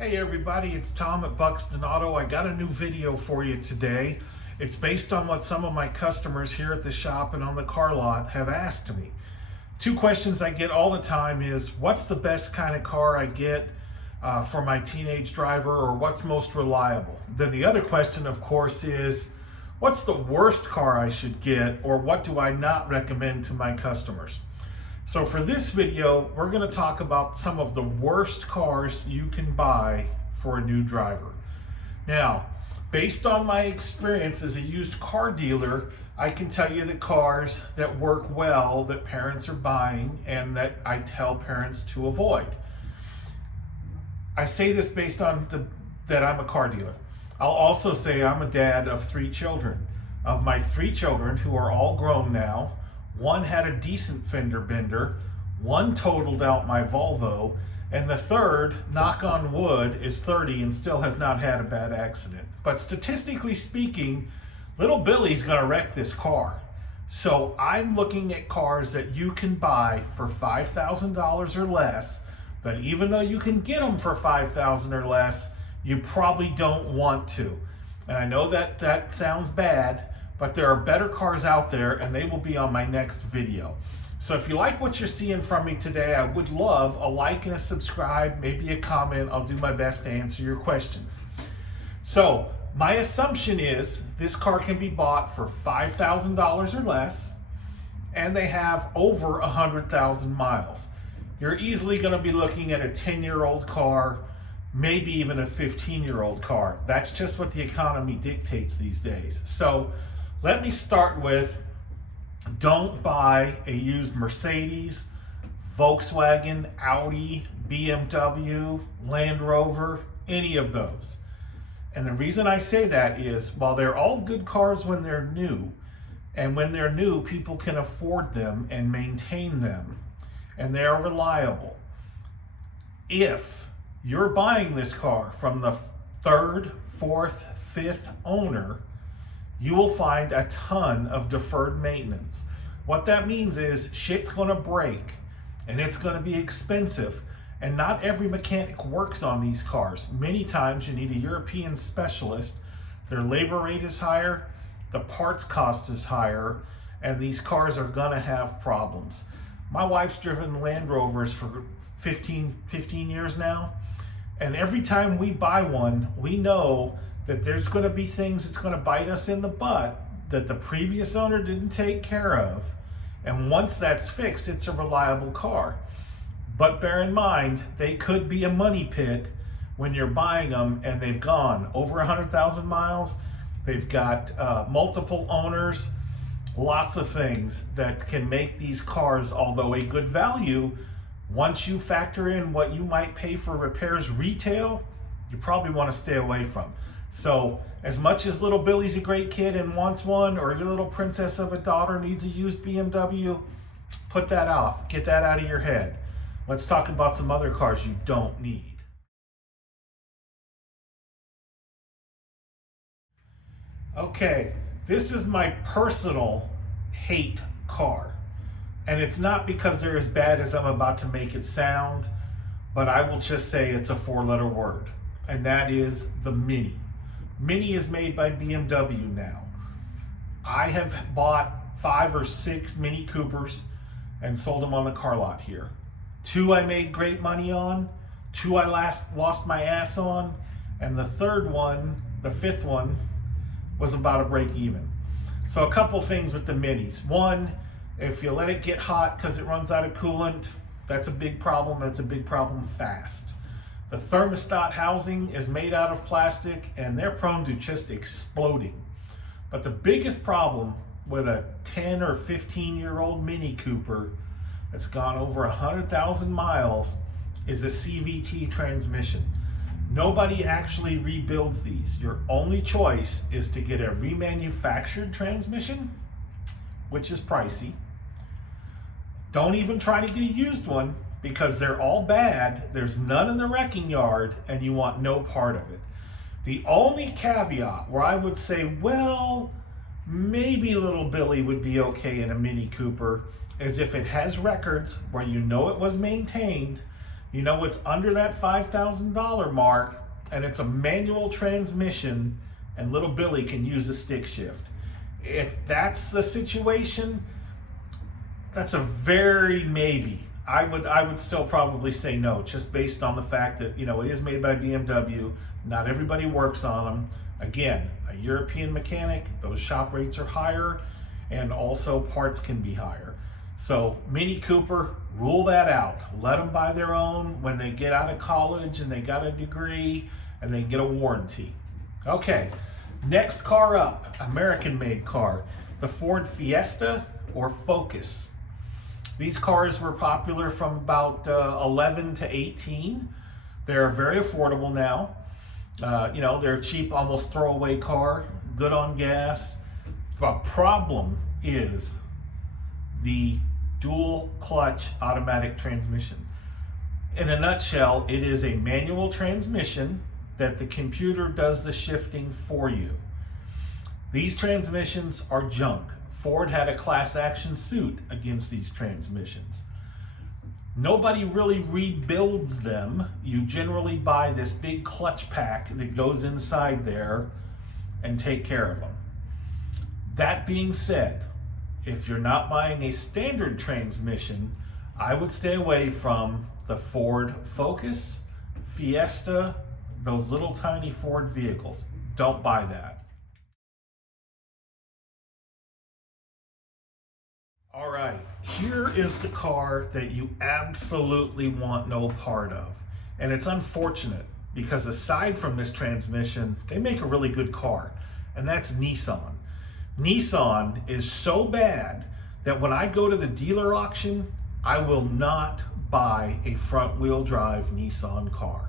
Hey everybody, it's Tom at Buxton Auto. I got a new video for you today. It's based on what some of my customers here at the shop and on the car lot have asked me. Two questions I get all the time is, what's the best kind of car I get for my teenage driver, or what's most reliable? Then the other question, of course, is, what's the worst car I should get, or what do I not recommend to my customers? So for this video, we're going to talk about some of the worst cars you can buy for a new driver. Now, based on my experience as a used car dealer, I can tell you the cars that work well that parents are buying and that I tell parents to avoid. I say this based on that I'm a car dealer. I'll also say I'm a dad of 3 children. Of my 3 children, who are all grown now, one had a decent fender bender, one totaled out my Volvo, and the third, knock on wood, is 30 and still has not had a bad accident. But statistically speaking, little Billy's gonna wreck this car. So I'm looking at cars that you can buy for $5,000 or less, that even though you can get them for $5,000 or less, you probably don't want to. And I know that sounds bad, but there are better cars out there, and they will be on my next video. So if you like what you're seeing from me today, I would love a like and a subscribe, maybe a comment. I'll do my best to answer your questions. So my assumption is this car can be bought for $5,000 or less, and they have over 100,000 miles. You're easily gonna be looking at a 10-year-old car, maybe even a 15-year-old car. That's just what the economy dictates these days. So let me start with, don't buy a used Mercedes, Volkswagen, Audi, BMW, Land Rover, any of those. And the reason I say that is, while they're all good cars when they're new, and when they're new, people can afford them and maintain them, and they're reliable. If you're buying this car from the 3rd, 4th, 5th owner, you will find a ton of deferred maintenance. What that means is shit's gonna break, and it's gonna be expensive, and not every mechanic works on these cars. Many times you need a European specialist. Their labor rate is higher, the parts cost is higher, and these cars are gonna have problems. My wife's driven Land Rovers for 15 years now, and every time we buy one, we know that there's going to be things that's going to bite us in the butt that the previous owner didn't take care of. And once that's fixed, it's a reliable car. But bear in mind, they could be a money pit when you're buying them and they've gone over 100,000 miles. They've got multiple owners, lots of things that can make these cars, although a good value, once you factor in what you might pay for repairs retail, you probably want to stay away from. So as much as little Billy's a great kid and wants one, or your little princess of a daughter needs a used BMW, put that off. Get that out of your head. Let's talk about some other cars you don't need. Okay, this is my personal hate car. And it's not because they're as bad as I'm about to make it sound, but I will just say it's a 4-letter word, and that is the Mini. Mini is made by BMW now. I have bought 5 or 6 Mini Coopers and sold them on the car lot here. 2 I made great money on, 2 I lost my ass on, and the 5th one, was about a break even. So a couple things with the Minis. One, if you let it get hot because it runs out of coolant, that's a big problem. It's a big problem fast. The thermostat housing is made out of plastic, and they're prone to just exploding. But the biggest problem with a 10 or 15-year-old Mini Cooper that's gone over 100,000 miles is a CVT transmission. Nobody actually rebuilds these. Your only choice is to get a remanufactured transmission, which is pricey. Don't even try to get a used one, because they're all bad. There's none in the wrecking yard, and you want no part of it. The only caveat where I would say, well, maybe little Billy would be okay in a Mini Cooper, is if it has records where you know it was maintained, You know what's under that $5,000 mark, and it's a manual transmission, and little Billy can use a stick shift. If that's the situation, that's a very maybe. I would still probably say no, just based on the fact that, you know, it is made by BMW. Not everybody works on them. Again, a European mechanic, those shop rates are higher, and also parts can be higher. So Mini Cooper, rule that out. Let them buy their own when they get out of college and they got a degree and they get a warranty. Okay, next car up, American-made car, the Ford Fiesta or Focus. These cars were popular from about 11 to 18. They're very affordable now. You know, they're a cheap, almost throwaway car, good on gas. The problem is the dual clutch automatic transmission. In a nutshell, it is a manual transmission that the computer does the shifting for you. These transmissions are junk. Ford had a class action suit against these transmissions. Nobody really rebuilds them. You generally buy this big clutch pack that goes inside there and take care of them. That being said, if you're not buying a standard transmission, I would stay away from the Ford Focus, Fiesta, those little tiny Ford vehicles. Don't buy that. All right, here is the car that you absolutely want no part of. And it's unfortunate because aside from this transmission, they make a really good car, and that's Nissan. Nissan is so bad that when I go to the dealer auction, I will not buy a front-wheel drive Nissan car.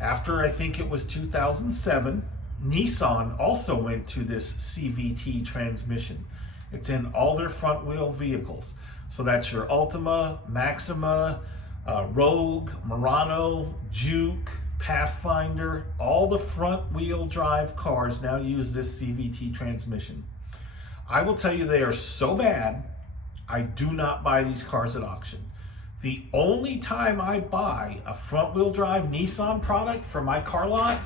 After I think it was 2007, Nissan also went to this CVT transmission. It's in all their front wheel vehicles. So that's your Altima, Maxima, Rogue, Murano, Juke, Pathfinder. All the front wheel drive cars now use this CVT transmission. I will tell you they are so bad, I do not buy these cars at auction. The only time I buy a front wheel drive Nissan product for my car lot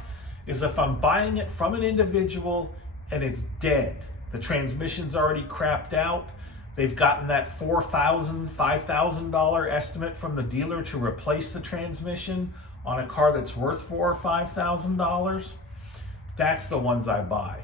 is if I'm buying it from an individual and it's dead. The transmission's already crapped out. They've gotten that $4,000, $5,000 estimate from the dealer to replace the transmission on a car that's worth $4,000 or $5,000. That's the ones I buy.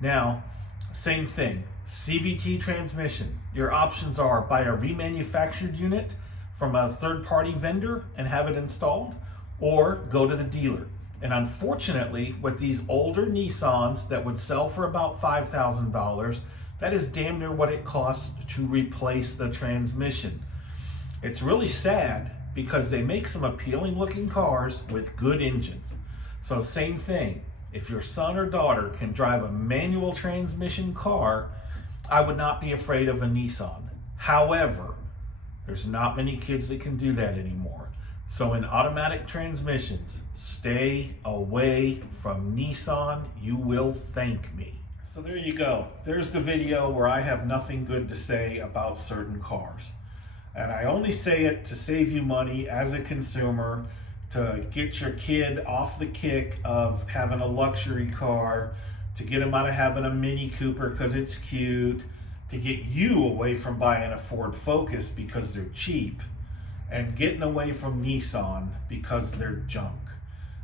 Now, same thing, CVT transmission. Your options are buy a remanufactured unit from a third-party vendor and have it installed, or go to the dealer. And unfortunately, with these older Nissans that would sell for about $5,000, that is damn near what it costs to replace the transmission. It's really sad because they make some appealing looking cars with good engines. So same thing, if your son or daughter can drive a manual transmission car, I would not be afraid of a Nissan. However, there's not many kids that can do that anymore. So in automatic transmissions, stay away from Nissan. You will thank me. So there you go. There's the video where I have nothing good to say about certain cars. And I only say it to save you money as a consumer, to get your kid off the kick of having a luxury car, to get them out of having a Mini Cooper because it's cute, to get you away from buying a Ford Focus because they're cheap, and getting away from Nissan because they're junk.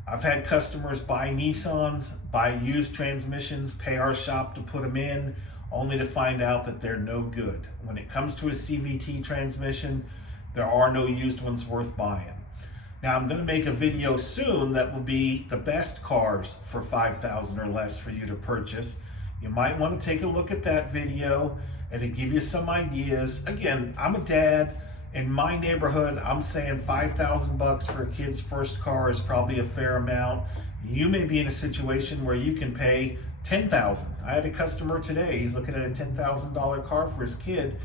I've had customers buy Nissans, buy used transmissions, pay our shop to put them in, only to find out that they're no good. When it comes to a CVT transmission, there are no used ones worth buying. Now I'm going to make a video soon that will be the best cars for $5,000 or less for you to purchase. You might want to take a look at that video and to give you some ideas. Again, I'm a dad. In my neighborhood, I'm saying $5,000 for a kid's first car is probably a fair amount. You may be in a situation where you can pay $10,000. I had a customer today, he's looking at a $10,000 car for his kid,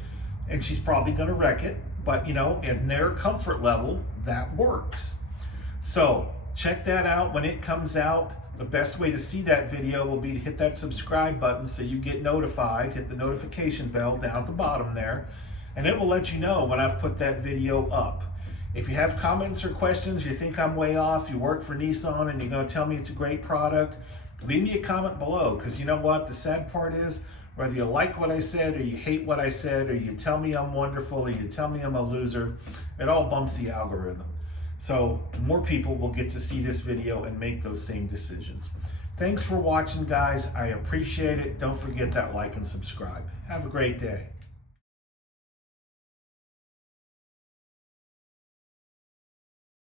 and she's probably gonna wreck it, but you know, in their comfort level, that works. So check that out when it comes out. The best way to see that video will be to hit that subscribe button so you get notified. Hit the notification bell down at the bottom there, and it will let you know when I've put that video up. If you have comments or questions, you think I'm way off, you work for Nissan and you're going to tell me it's a great product, leave me a comment below, because you know what? The sad part is, whether you like what I said or you hate what I said, or you tell me I'm wonderful or you tell me I'm a loser, it all bumps the algorithm. So more people will get to see this video and make those same decisions. Thanks for watching, guys. I appreciate it. Don't forget that like and subscribe. Have a great day.